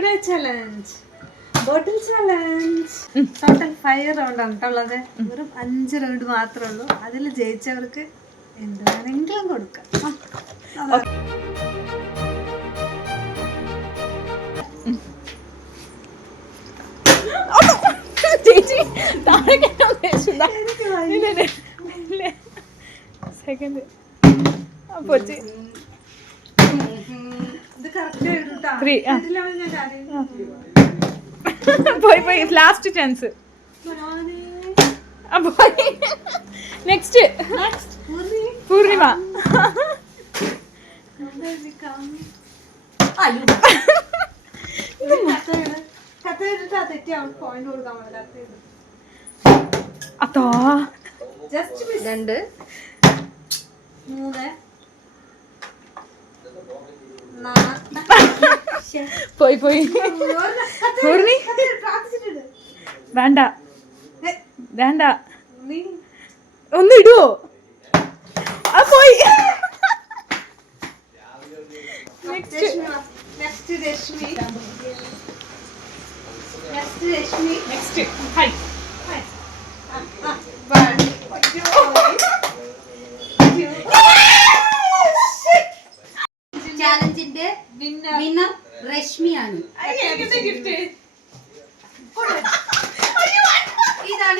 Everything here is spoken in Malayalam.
ടുഡേ ചലഞ്ച് ബോട്ടിൽ ചലഞ്ച്. ടോട്ടൽ 5 റൗണ്ട് ആണ് ഉള്ളത്. വെറും 5 റൗണ്ട് മാത്രമേ ഉള്ളൂ. അതിൽ ജയിച്ചവർക്ക് എന്ത് വേണമെങ്കിലും കൊടുക്കാം. ചേച്ചി സെക്കൻഡ് പോയി പോയി ലാസ്റ്റ് ചാൻസ്. നെക്സ്റ്റ് പൂർണിമ. അതോ 2 3 പോയി പൂർണി വേണ്ട വേണ്ട ഒന്ന് ഇടുവോ? അത് പോയി. നെക്സ്റ്റ് ഹൈ ചാലഞ്ചിന്റെ വിന്നർ രശ്മിയാണ്. ഇതാണ്